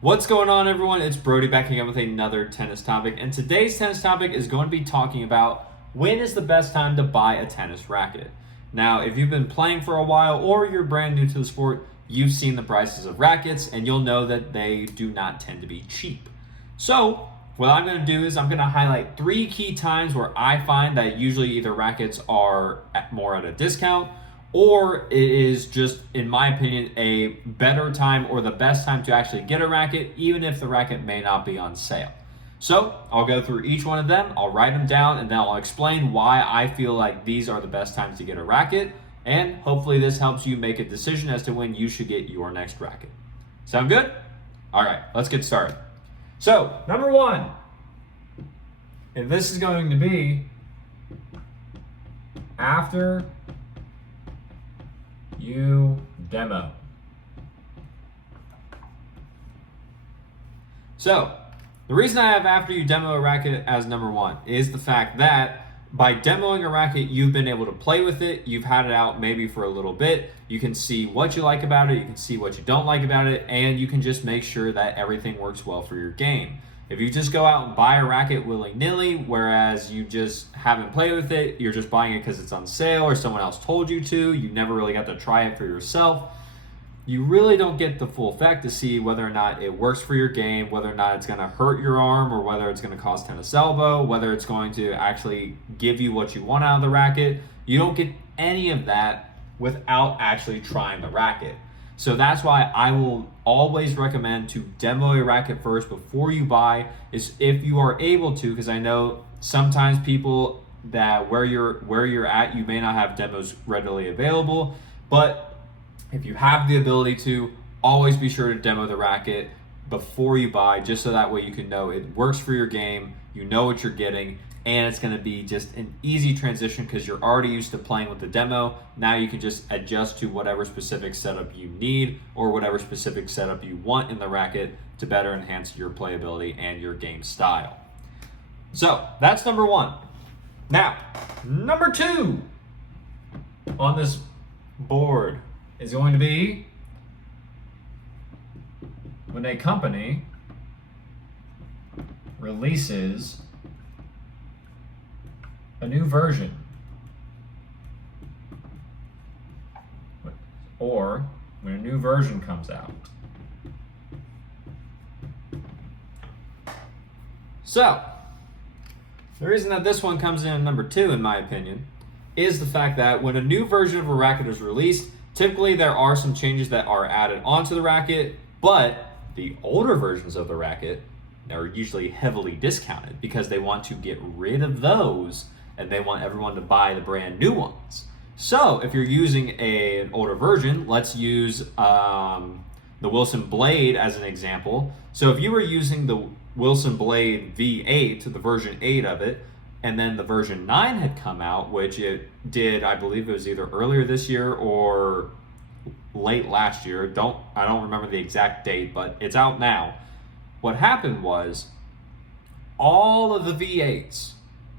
What's going on, everyone? It's Brody back again with another tennis topic, and today's tennis topic is going to be talking about when is the best time to buy a tennis racket. Now, if you've been playing for a while or you're brand new to the sport, you've seen the prices of rackets and you'll know that they do not tend to be cheap. So, what I'm going to do is I'm going to highlight 3 key times where I find that usually either rackets are more at a discount or it is just, in my opinion, a better time or the best time to actually get a racket, even if the racket may not be on sale. So I'll go through each one of them, I'll write them down, and then I'll explain why I feel like these are the best times to get a racket, and hopefully this helps you make a decision as to when you should get your next racket. Sound good? All right, let's get started. So, number 1, and this is going to be after you demo. So, the reason I have after you demo a racket as number 1 is the fact that by demoing a racket, you've been able to play with it, you've had it out maybe for a little bit, you can see what you like about it, you can see what you don't like about it, and you can just make sure that everything works well for your game. If you just go out and buy a racket willy-nilly, whereas you just haven't played with it, you're just buying it because it's on sale or someone else told you to, you never really got to try it for yourself, you really don't get the full effect to see whether or not it works for your game, whether or not it's going to hurt your arm, or whether it's going to cause tennis elbow, whether it's going to actually give you what you want out of the racket. You don't get any of that without actually trying the racket. So that's why I will always recommend to demo a racket first before you buy, is if you are able to, because I know sometimes people that where you're at, you may not have demos readily available, but if you have the ability to, always be sure to demo the racket before you buy, just so that way you can know it works for your game, you know what you're getting, and it's going to be just an easy transition because you're already used to playing with the demo. Now you can just adjust to whatever specific setup you need or whatever specific setup you want in the racket to better enhance your playability and your game style. So that's number 1. Now, number 2 on this board is going to be when a company releases a new version, or when a new version comes out. So, the reason that this one comes in at number 2, in my opinion, is the fact that when a new version of a racket is released, typically there are some changes that are added onto the racket, but the older versions of the racket are usually heavily discounted because they want to get rid of those and they want everyone to buy the brand new ones. So if you're using an older version, let's use the Wilson Blade as an example. So if you were using the Wilson Blade V8, the version 8 of it, and then the version 9 had come out, which it did, I believe it was either earlier this year or late last year. I don't remember the exact date, but it's out now. What happened was all of the V8s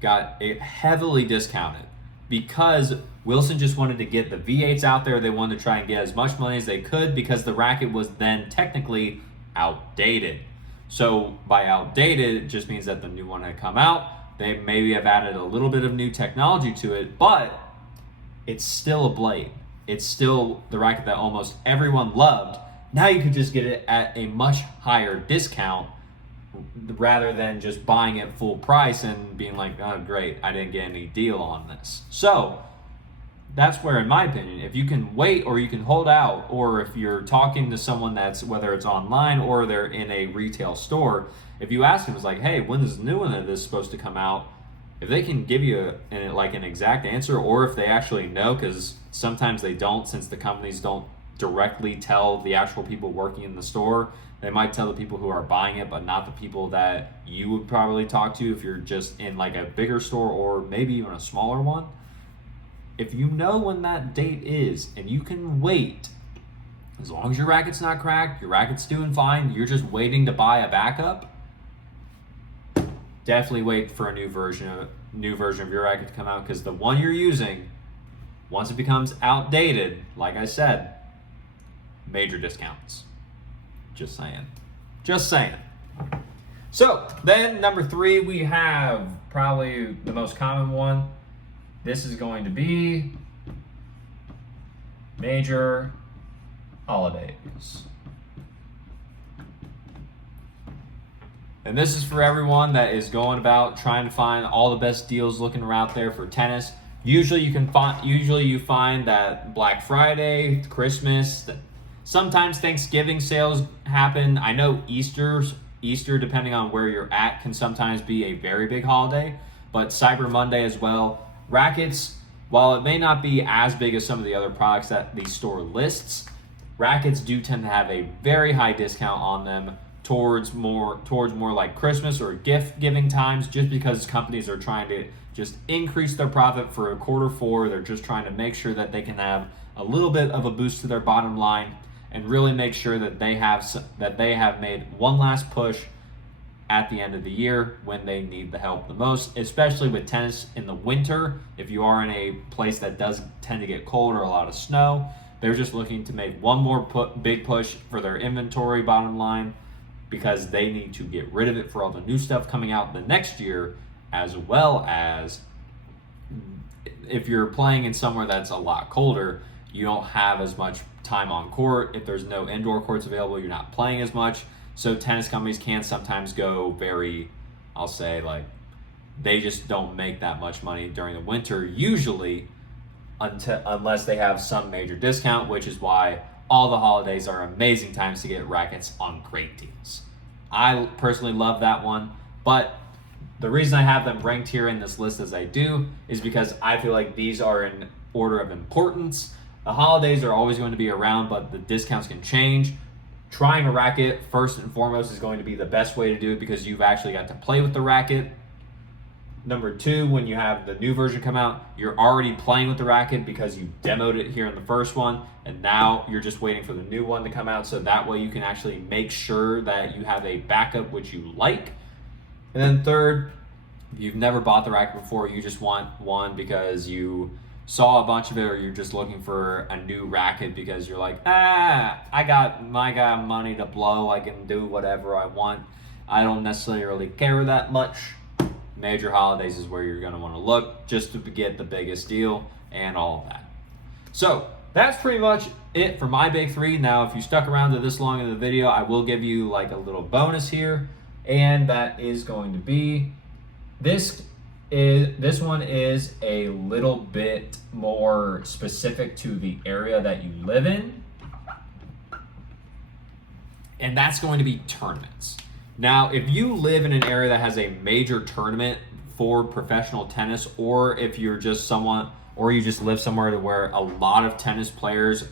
got heavily discounted because Wilson just wanted to get the V8s out there. They wanted to try and get as much money as they could because the racket was then technically outdated. So by outdated, it just means that the new one had come out. They maybe have added a little bit of new technology to it, but it's still a blade. It's still the racket that almost everyone loved. Now you could just get it at a much higher discount rather than just buying it full price and being like, oh great, I didn't get any deal on this. So that's where, in my opinion, if you can wait or you can hold out, or if you're talking to someone that's, whether it's online or they're in a retail store, if you ask them, it's like, hey, when is the new one of this supposed to come out? If they can give you an exact answer, or if they actually know, because sometimes they don't, since the companies don't directly tell the actual people working in the store. They might tell the people who are buying it, but not the people that you would probably talk to if you're just in like a bigger store or maybe even a smaller one. If you know when that date is and you can wait, as long as your racket's not cracked, your racket's doing fine, you're just waiting to buy a backup, definitely wait for a new version of your racket to come out, because the one you're using, once it becomes outdated, like I said, major discounts. Just saying. Just saying. So then number 3, we have probably the most common one. This is going to be major holidays. And this is for everyone that is going about trying to find all the best deals looking around there for tennis. Usually you find that Black Friday, Christmas, sometimes Thanksgiving sales happen. I know Easter, depending on where you're at, can sometimes be a very big holiday, but Cyber Monday as well. Rackets, while it may not be as big as some of the other products that the store lists, rackets do tend to have a very high discount on them towards more like Christmas or gift giving times, just because companies are trying to just increase their profit for Q4. They're just trying to make sure that they can have a little bit of a boost to their bottom line and really make sure that they have made one last push at the end of the year when they need the help the most, especially with tennis in the winter. If you are in a place that does tend to get cold or a lot of snow, they're just looking to make one more big push for their inventory bottom line, because they need to get rid of it for all the new stuff coming out the next year, as well as if you're playing in somewhere that's a lot colder, you don't have as much time on court. If there's no indoor courts available, you're not playing as much. So tennis companies can sometimes go very, I'll say, like, they just don't make that much money during the winter usually, unless they have some major discount, which is why all the holidays are amazing times to get rackets on great deals. I personally love that one, but the reason I have them ranked here in this list as I do is because I feel like these are in order of importance. The holidays are always going to be around, but the discounts can change. Trying a racket, first and foremost, is going to be the best way to do it, because you've actually got to play with the racket. Number 2, when you have the new version come out, you're already playing with the racket because you demoed it here in the first one, and now you're just waiting for the new one to come out, so that way you can actually make sure that you have a backup which you like. And then 3rd, if you've never bought the racket before, you just want one because you saw a bunch of it, or you're just looking for a new racket because you're like, I got money to blow, I can do whatever I want, I don't necessarily care that much. Major holidays is where you're going to want to look, just to get the biggest deal and all of that. So that's pretty much it for my big 3. Now, if you stuck around to this long in the video, I will give you like a little bonus here, and that is going to be this one is a little bit more specific to the area that you live in, and that's going to be tournaments. Now, if you live in an area that has a major tournament for professional tennis, or if you're just someone, or you just live somewhere to where a lot of tennis players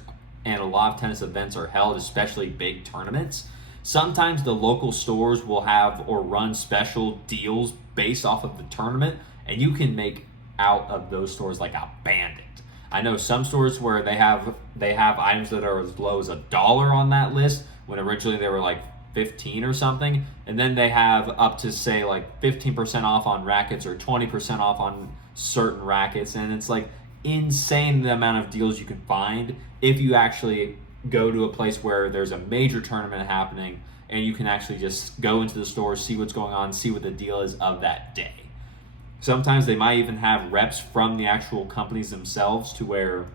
and a lot of tennis events are held, especially big tournaments, sometimes the local stores will have or run special deals based off of the tournament, and you can make out of those stores like a bandit. I know some stores where they have items that are as low as $1 on that list, when originally they were like 15 or something, and then they have up to say like 15% off on rackets or 20% off on certain rackets, and it's like insane the amount of deals you can find if you actually go to a place where there's a major tournament happening, and you can actually just go into the store, see what's going on, see what the deal is of that day. Sometimes they might even have reps from the actual companies themselves, to where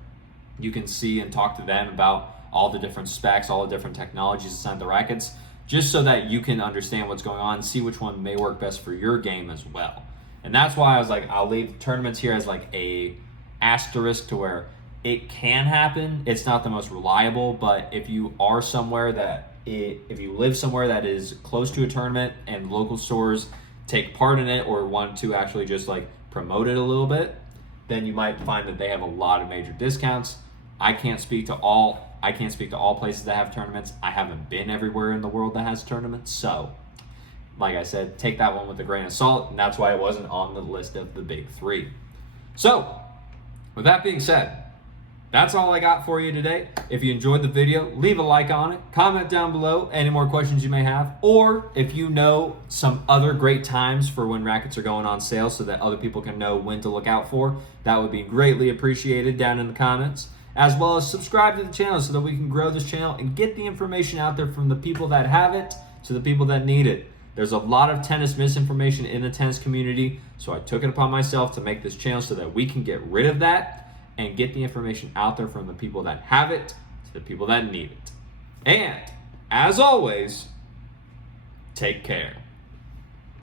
you can see and talk to them about all the different specs, all the different technologies inside the rackets, just so that you can understand what's going on and see which one may work best for your game as well. And that's why I was like, I'll leave tournaments here as like a asterisk, to where it can happen. It's not the most reliable, but if you are somewhere if you live somewhere that is close to a tournament and local stores take part in it, or want to actually just like promote it a little bit, then you might find that they have a lot of major discounts. I can't speak to all places that have tournaments. I haven't been everywhere in the world that has tournaments, so like I said, take that one with a grain of salt, and that's why it wasn't on the list of the big 3. So with that being said, that's all I got for you today. If you enjoyed the video, leave a like on it, comment down below any more questions you may have, or if you know some other great times for when rackets are going on sale so that other people can know when to look out for, that would be greatly appreciated down in the comments. As well as subscribe to the channel so that we can grow this channel and get the information out there from the people that have it to the people that need it. There's a lot of tennis misinformation in the tennis community, so I took it upon myself to make this channel so that we can get rid of that and get the information out there from the people that have it to the people that need it. And, as always, take care.